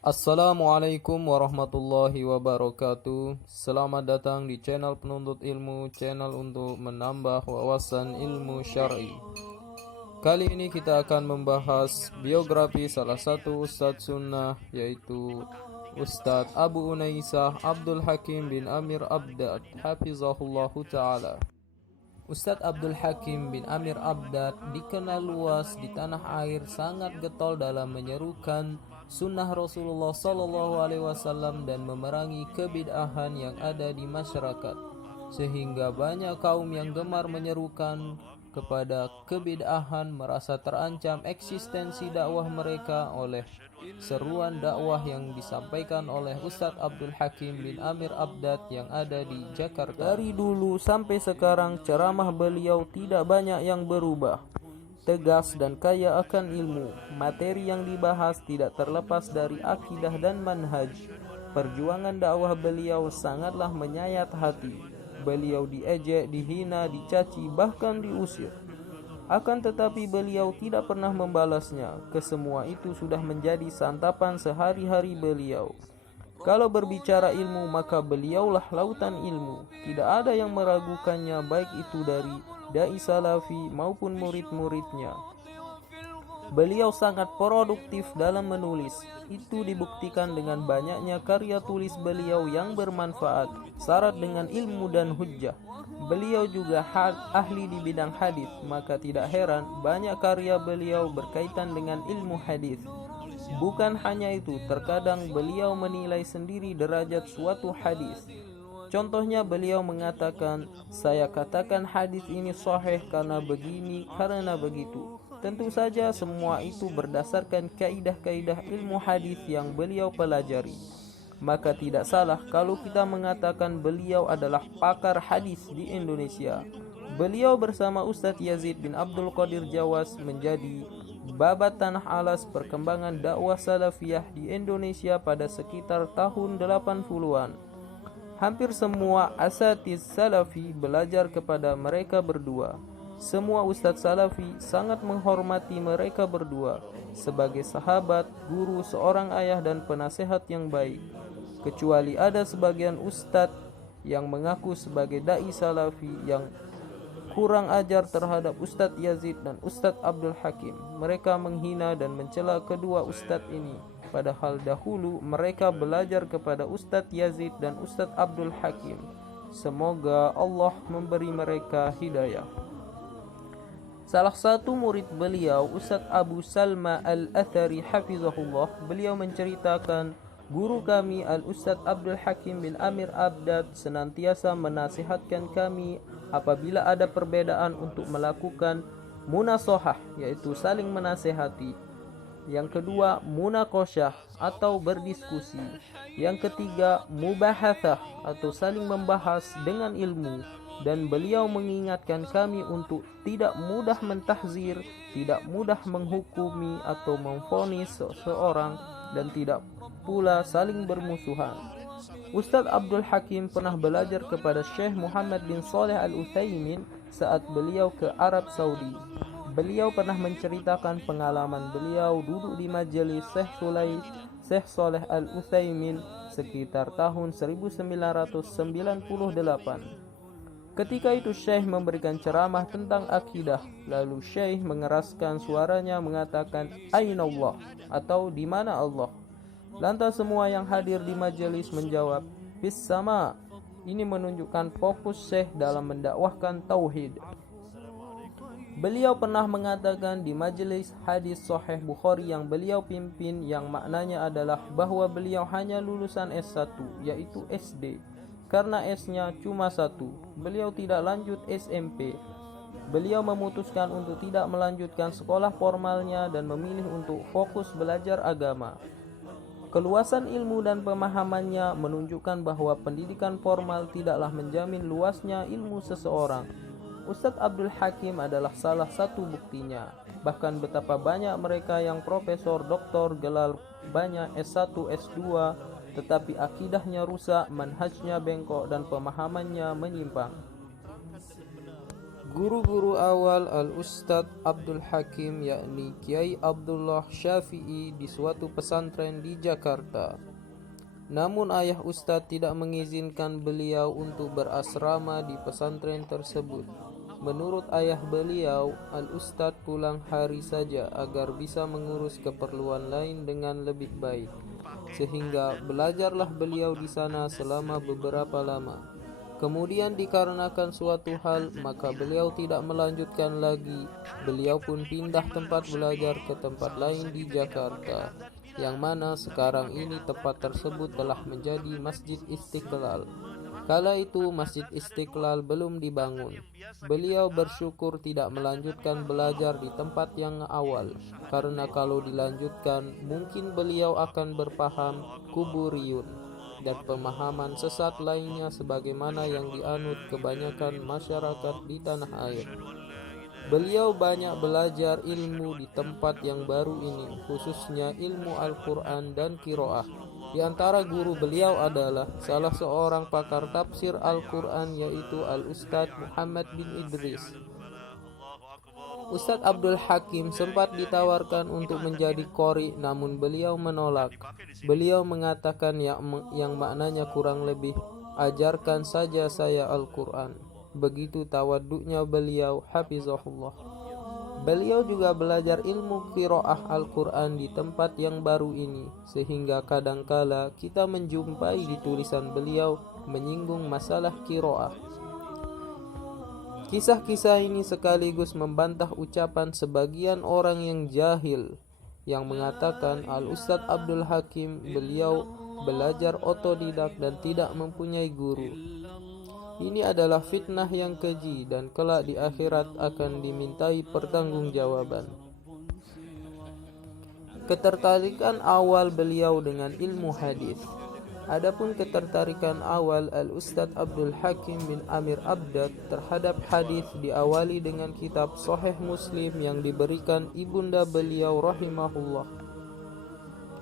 Assalamualaikum warahmatullahi wabarakatuh. Selamat datang di channel penuntut ilmu, channel untuk menambah wawasan ilmu syar'i. Kali ini kita akan membahas biografi salah satu Ustadz Sunnah, yaitu Ustadz Abu Unaisah Abdul Hakim bin Amir Abdad Hafizahullahu Ta'ala. Ustadz Abdul Hakim bin Amir Abdad dikenal luas di tanah air, sangat getol dalam menyerukan sunnah Rasulullah SAW dan memerangi kebid'ahan yang ada di masyarakat, sehingga banyak kaum yang gemar menyerukan kepada kebid'ahan merasa terancam eksistensi dakwah mereka oleh seruan dakwah yang disampaikan oleh Ustadz Abdul Hakim bin Amir Abdad yang ada di Jakarta. Dari dulu sampai sekarang ceramah beliau tidak banyak yang berubah, tegas dan kaya akan ilmu. Materi yang dibahas tidak terlepas dari akidah dan manhaj. Perjuangan dakwah beliau sangatlah menyayat hati. Beliau diejek, dihina, dicaci, bahkan diusir. Akan tetapi beliau tidak pernah membalasnya. Kesemua itu sudah menjadi santapan sehari-hari beliau. Kalau berbicara ilmu, maka beliaulah lautan ilmu. Tidak ada yang meragukannya, baik itu dari dai salafi maupun murid-muridnya. Beliau sangat produktif dalam menulis. Itu dibuktikan dengan banyaknya karya tulis beliau yang bermanfaat, syarat dengan ilmu dan hujjah. Beliau juga ahli di bidang hadis, maka tidak heran banyak karya beliau berkaitan dengan ilmu hadis. Bukan hanya itu, terkadang beliau menilai sendiri derajat suatu hadis. Contohnya beliau mengatakan, saya katakan hadis ini sahih karena begini, karena begitu. Tentu saja semua itu berdasarkan kaidah-kaidah ilmu hadis yang beliau pelajari. Maka tidak salah kalau kita mengatakan beliau adalah pakar hadis di Indonesia. Beliau bersama Ustadz Yazid bin Abdul Qadir Jawas menjadi babat tanah alas perkembangan dakwah salafiyah di Indonesia pada sekitar tahun 80-an. Hampir semua asatiz salafi belajar kepada mereka berdua. Semua ustadz salafi sangat menghormati mereka berdua sebagai sahabat, guru, seorang ayah dan penasehat yang baik. Kecuali ada sebagian ustadz yang mengaku sebagai dai salafi yang kurang ajar terhadap Ustadz Yazid dan Ustadz Abdul Hakim. Mereka menghina dan mencela kedua ustadz ini, padahal dahulu mereka belajar kepada Ustadz Yazid dan Ustadz Abdul Hakim. Semoga Allah memberi mereka hidayah. Salah satu murid beliau, Ustadz Abu Salma Al-Athari Hafizahullah, beliau menceritakan, guru kami Al-Ustadz Abdul Hakim bin Amir Abdad senantiasa menasihatkan kami apabila ada perbedaan untuk melakukan munasohah, yaitu saling menasehati. Yang kedua, munaqasyah atau berdiskusi. Yang ketiga, mubahathah atau saling membahas dengan ilmu. Dan beliau mengingatkan kami untuk tidak mudah mentahzir, tidak mudah menghukumi atau memvonis seseorang, dan tidak pula saling bermusuhan. Ustadz Abdul Hakim pernah belajar kepada Syekh Muhammad bin Saleh Al-Utsaimin saat beliau ke Arab Saudi. Beliau pernah menceritakan pengalaman beliau duduk di majelis Syekh Saleh Al-Utsaimin sekitar tahun 1998. Ketika itu Syekh memberikan ceramah tentang akidah, lalu Syekh mengeraskan suaranya mengatakan Aina Allah, atau di mana Allah. Lantas semua yang hadir di majelis menjawab Bis sama. Ini menunjukkan fokus Syekh dalam mendakwahkan tauhid. Beliau pernah mengatakan di majelis hadis Sahih Bukhari yang beliau pimpin, yang maknanya adalah bahwa beliau hanya lulusan S1, yaitu SD. Karena S-nya cuma 1, beliau tidak lanjut SMP. Beliau memutuskan untuk tidak melanjutkan sekolah formalnya dan memilih untuk fokus belajar agama. Keluasan ilmu dan pemahamannya menunjukkan bahwa pendidikan formal tidaklah menjamin luasnya ilmu seseorang. Ustadz Abdul Hakim adalah salah satu buktinya. Bahkan betapa banyak mereka yang profesor, doktor, gelar banyak S1, S2, tetapi akidahnya rusak, manhajnya bengkok, dan pemahamannya menyimpang. Guru-guru awal Al-Ustadz Abdul Hakim yakni Kiai Abdullah Syafi'i di suatu pesantren di Jakarta. Namun ayah Ustadz tidak mengizinkan beliau untuk berasrama di pesantren tersebut. Menurut ayah beliau, Al-Ustadz pulang hari saja agar bisa mengurus keperluan lain dengan lebih baik. Sehingga belajarlah beliau di sana selama beberapa lama. Kemudian dikarenakan suatu hal, maka beliau tidak melanjutkan lagi. Beliau pun pindah tempat belajar ke tempat lain di Jakarta, yang mana sekarang ini tempat tersebut telah menjadi Masjid Istiqlal. Kala itu Masjid Istiqlal belum dibangun. Beliau bersyukur tidak melanjutkan belajar di tempat yang awal, karena kalau dilanjutkan mungkin beliau akan berpaham kuburiyun dan pemahaman sesat lainnya sebagaimana yang dianut kebanyakan masyarakat di tanah air. Beliau banyak belajar ilmu di tempat yang baru ini, khususnya ilmu Al-Quran dan Qiraah. Di antara guru beliau adalah salah seorang pakar tafsir Al-Quran, yaitu Al-Ustadz Muhammad bin Idris. Ustadz Abdul Hakim sempat ditawarkan untuk menjadi qori, namun beliau menolak. Beliau mengatakan yang maknanya kurang lebih, ajarkan saja saya Al-Quran. Begitu tawaduknya beliau, hafizahullah. Beliau juga belajar ilmu qiraah Al-Quran di tempat yang baru ini, sehingga kadangkala kita menjumpai di tulisan beliau menyinggung masalah qiraah. Kisah-kisah ini sekaligus membantah ucapan sebagian orang yang jahil yang mengatakan Al-Ustadz Abdul Hakim beliau belajar otodidak dan tidak mempunyai guru. Ini adalah fitnah yang keji dan kelak di akhirat akan dimintai pertanggungjawaban. Ketertarikan awal beliau dengan ilmu hadis. Adapun ketertarikan awal Al-Ustadz Abdul Hakim bin Amir Abdad terhadap hadis diawali dengan kitab Sahih Muslim yang diberikan ibunda beliau rahimahullah.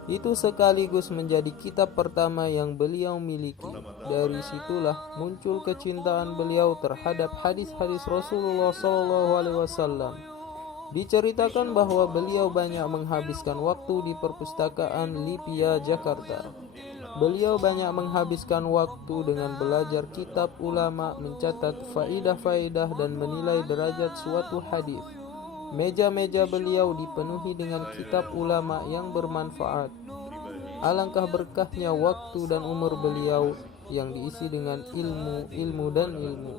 Itu sekaligus menjadi kitab pertama yang beliau miliki. Dari situlah muncul kecintaan beliau terhadap hadis-hadis Rasulullah SAW. Diceritakan bahwa beliau banyak menghabiskan waktu di perpustakaan Lipia, Jakarta. Beliau banyak menghabiskan waktu dengan belajar kitab ulama, mencatat faidah-faidah dan menilai derajat suatu hadis. Meja-meja beliau dipenuhi dengan kitab ulama yang bermanfaat. Alangkah berkahnya waktu dan umur beliau yang diisi dengan ilmu dan ilmu.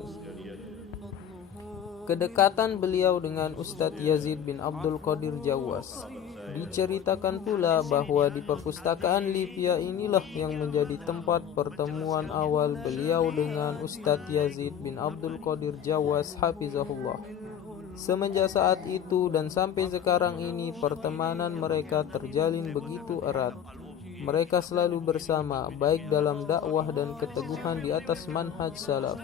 Kedekatan beliau dengan Ustadz Yazid bin Abdul Qadir Jawas. Diceritakan pula bahwa di perpustakaan Lipia inilah yang menjadi tempat pertemuan awal beliau dengan Ustadz Yazid bin Abdul Qadir Jawas hafizahullah. Semenjak saat itu dan sampai sekarang ini pertemanan mereka terjalin begitu erat. Mereka selalu bersama baik dalam dakwah dan keteguhan di atas manhaj salaf.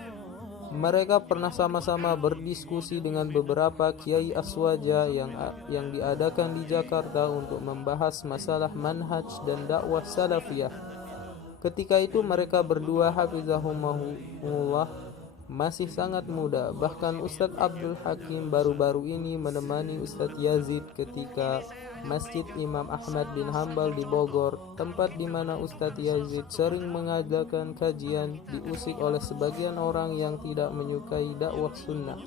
Mereka pernah sama-sama berdiskusi dengan beberapa kiai aswaja yang diadakan di Jakarta untuk membahas masalah manhaj dan dakwah salafiyah. Ketika itu mereka berdua hafizahumullah masih sangat muda. Bahkan Ustadz Abdul Hakim baru-baru ini menemani Ustadz Yazid ketika Masjid Imam Ahmad bin Hambal di Bogor, tempat di mana Ustadz Yazid sering mengadakan kajian, diusik oleh sebagian orang yang tidak menyukai dakwah sunnah,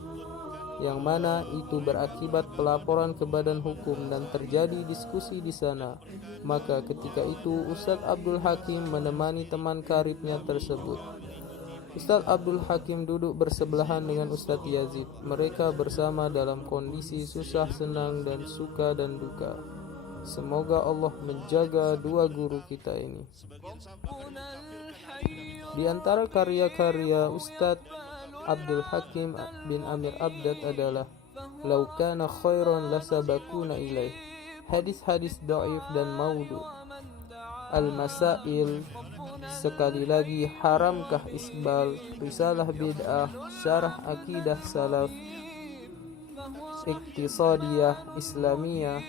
yang mana itu berakibat pelaporan ke badan hukum dan terjadi diskusi di sana. Maka ketika itu Ustadz Abdul Hakim menemani teman karibnya tersebut. Ustadz Abdul Hakim duduk bersebelahan dengan Ustadz Yazid. Mereka bersama dalam kondisi susah, senang, dan suka dan duka. Semoga Allah menjaga dua guru kita ini. Di antara karya-karya Ustadz Abdul Hakim bin Amir Abdad adalah Lau kana khairan lasabakuna ilaih, hadis-hadis dhaif dan maudhu, Al-Masail, sekali lagi haramkah isbal, risalah bid'ah, syarah akidah salaf, iktisadiyah islamiyah,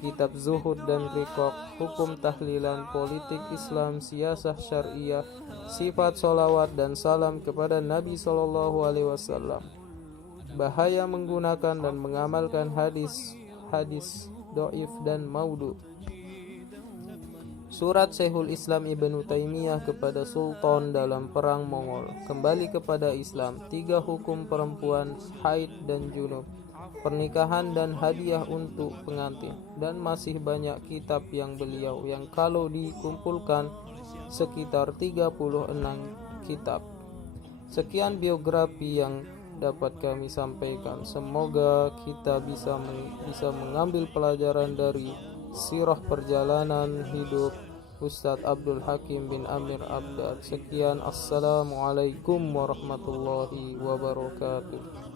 kitab zuhud dan riqaq, hukum tahlilan, politik Islam, siasah syariah, sifat solawat dan salam kepada Nabi SAW. bahaya menggunakan dan mengamalkan hadis dhaif dan maudhu. Surat Syekhul Islam Ibnu Taimiyah kepada Sultan dalam perang Mongol. Kembali kepada Islam. 3 hukum perempuan haid dan junub, pernikahan dan hadiah untuk pengantin, dan masih banyak kitab yang beliau yang kalau dikumpulkan sekitar 36 kitab. Sekian biografi yang dapat kami sampaikan. Semoga kita bisa mengambil pelajaran dari sirah perjalanan hidup Ustadz Abdul Hakim bin Amir Abdad. Sekian, assalamualaikum warahmatullahi wabarakatuh.